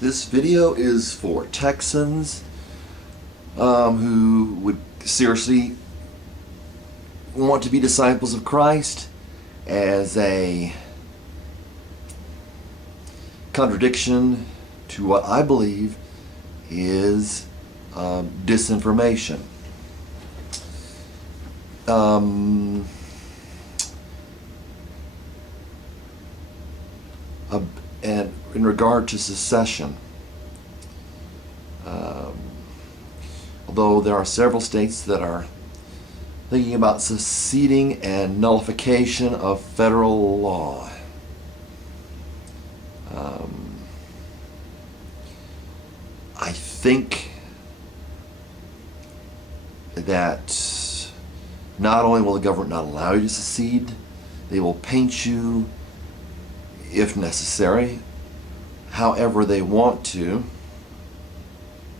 This video is for Texans who would seriously want to be disciples of Christ as a contradiction to what I believe is disinformation. And in regard to secession, although there are several states that are thinking about seceding and nullification of federal law, I think that not only will the government not allow you to secede, they will paint you, if necessary, however they want to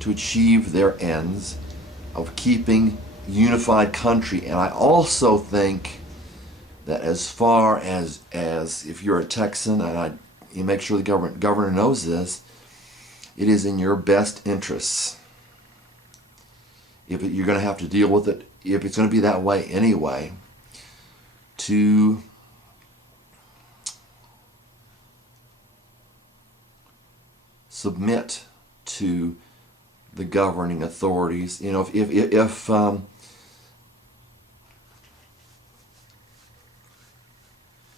achieve their ends of keeping unified country. And I also think that as far as if you're a Texan, and you make sure the governor knows this, it is in your best interests, if you're going to have to deal with it, if it's going to be that way anyway, to submit to the governing authorities. You know, if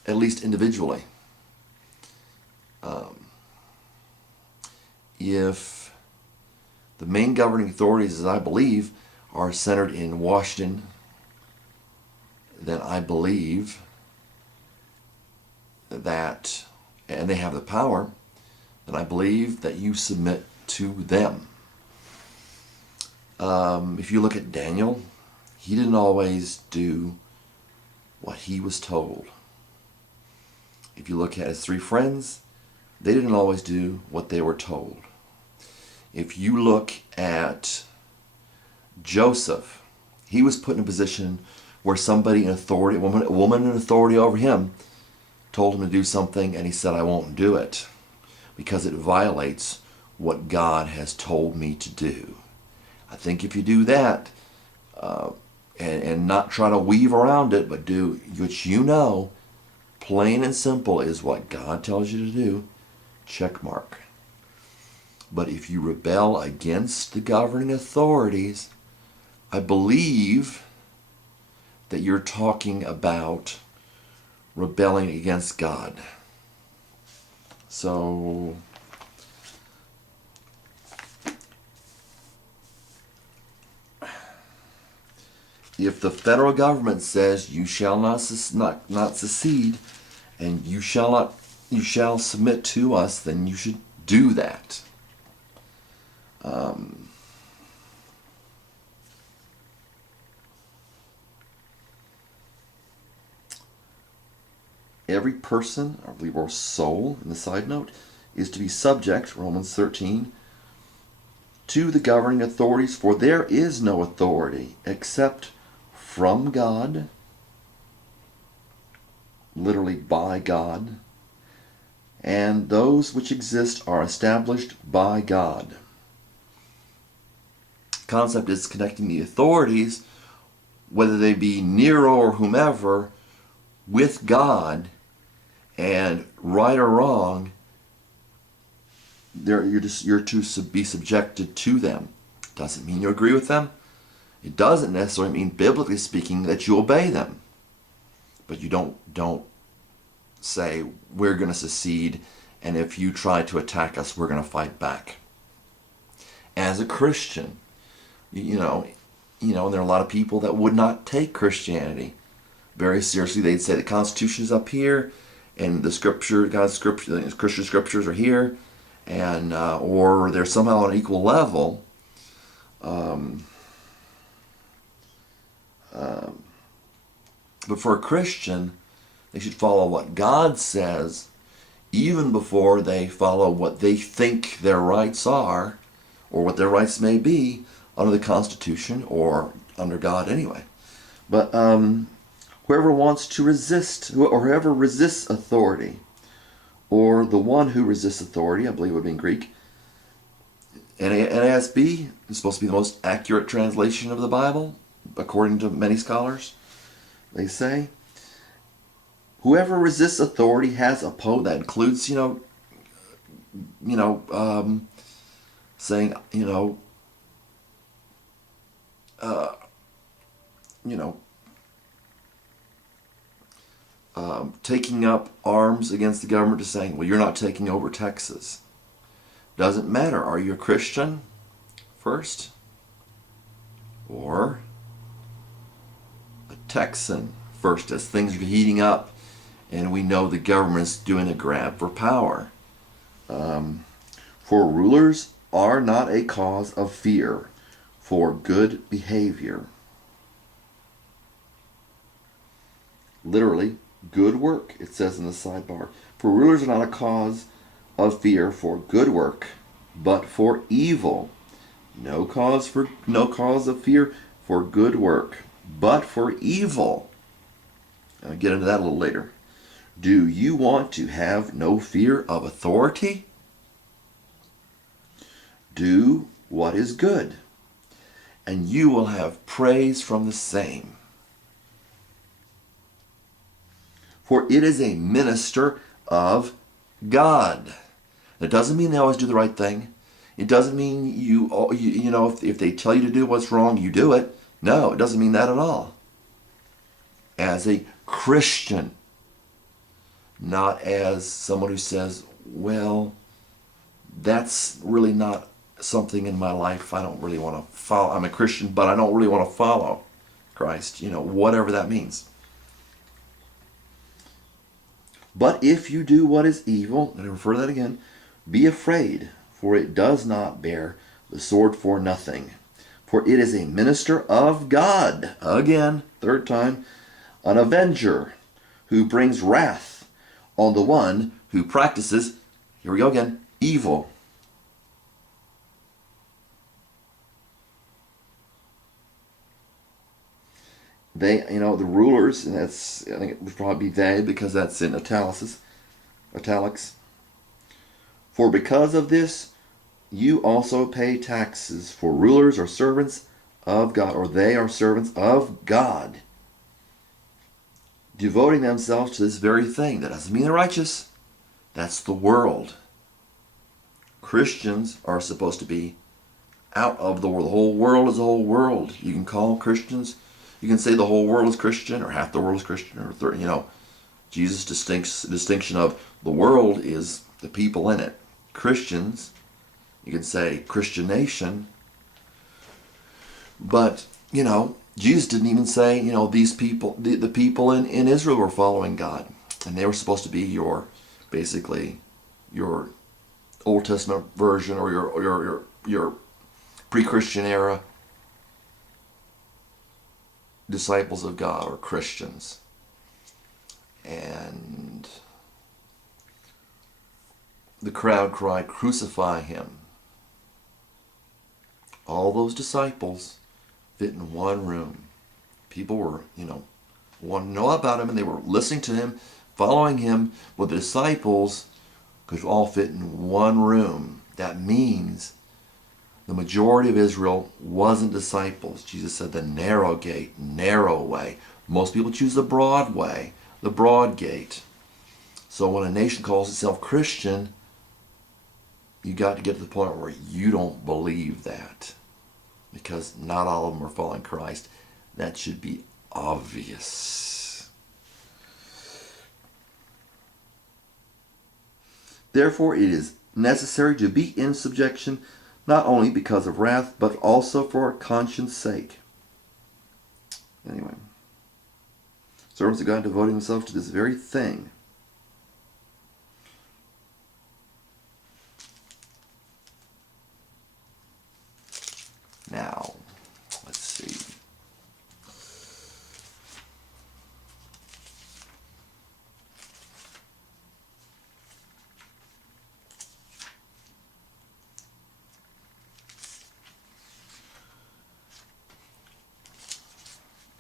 at least individually, if the main governing authorities, as I believe, are centered in Washington, then I believe that, and they have the power, then I believe that you submit to them. If you look at Daniel, he didn't always do what he was told. If you look at his three friends, they didn't always do what they were told. If you look at Joseph, he was put in a position where somebody in authority, a woman in authority over him, told him to do something, and he said, "I won't do it because it violates what God has told me to do." I think if you do that, and not try to weave around it, but do which you know, plain and simple, is what God tells you to do, check mark. But if you rebel against the governing authorities, I believe that you're talking about rebelling against God. So if the federal government says you shall not secede, and you shall submit to us, then you should do that. Every person, I believe, or soul, in the side note, is to be subject, Romans 13, to the governing authorities, for there is no authority except from God, literally by God, and those which exist are established by God. The concept is connecting the authorities, whether they be Nero or whomever, with God, and right or wrong, you're to be subjected to them. Doesn't mean you agree with them. It doesn't necessarily mean, biblically speaking, that you obey them. But you don't say, we're going to secede, and if you try to attack us, we're going to fight back. As a Christian, you know, there are a lot of people that would not take Christianity very seriously. They'd say the Constitution is up here, and the Scripture, God's Scripture, the Christian Scriptures are here, and or they're somehow on an equal level. But for a Christian, they should follow what God says, even before they follow what they think their rights are, or what their rights may be under the Constitution or under God anyway. But whoever wants to resist, or whoever resists authority, or the one who resists authority, I believe it would be in Greek, NASB is supposed to be the most accurate translation of the Bible, according to many scholars. They say, whoever resists authority has opposed. That includes, saying, you know, taking up arms against the government, to saying, well, you're not taking over Texas. Doesn't matter. Are you a Christian first? Or a Texan first, as things are heating up and we know the government's doing a grab for power? For rulers are not a cause of fear for good behavior. Literally, good work, it says in the sidebar. For rulers are not a cause of fear for good work, but for evil. No cause of fear for good work, but for evil. I'll get into that a little later. Do you want to have no fear of authority? Do what is good, and you will have praise from the same. For it is a minister of God. That doesn't mean they always do the right thing. It doesn't mean if they tell you to do what's wrong, you do it. No, it doesn't mean that at all. As a Christian, not as someone who says, well, that's really not something in my life I don't really want to follow. I'm a Christian, but I don't really want to follow Christ, whatever that means. But if you do what is evil, and I refer to that again, be afraid, for it does not bear the sword for nothing. For it is a minister of God, again, third time, an avenger, who brings wrath on the one who practices, here we go again, evil. They, the rulers, and I think it would probably be they, because that's in italics. For because of this, you also pay taxes, for rulers are servants of God, or they are servants of God, devoting themselves to this very thing. That doesn't mean they're righteous. That's the world. Christians are supposed to be out of the world. The whole world is the whole world. You can call Christians, you can say the whole world is Christian, or half the world is Christian, or Jesus' distinction of the world is the people in it. Christians, you can say Christian nation, but Jesus didn't even say these people, the people in Israel were following God, and they were supposed to be basically your Old Testament version, or your pre-Christian era disciples of God, or Christians. And the crowd cried, crucify him. All those disciples fit in one room. People were, wanted to know about him, and they were listening to him, following him. But the disciples could all fit in one room. That means the majority of Israel wasn't disciples. Jesus said the narrow gate, narrow way. Most people choose the broad way, the broad gate. So when a nation calls itself Christian, you got to get to the point where you don't believe that, because not all of them are following Christ. That should be obvious. Therefore, it is necessary to be in subjection, not only because of wrath, but also for conscience sake. Anyway, servants of God devoting themselves to this very thing. Now, let's see.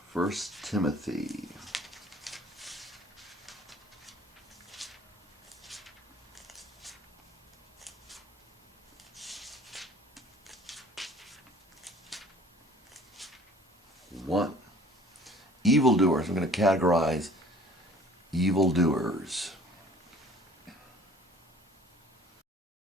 First Timothy. 1. Evildoers. I'm going to categorize evildoers.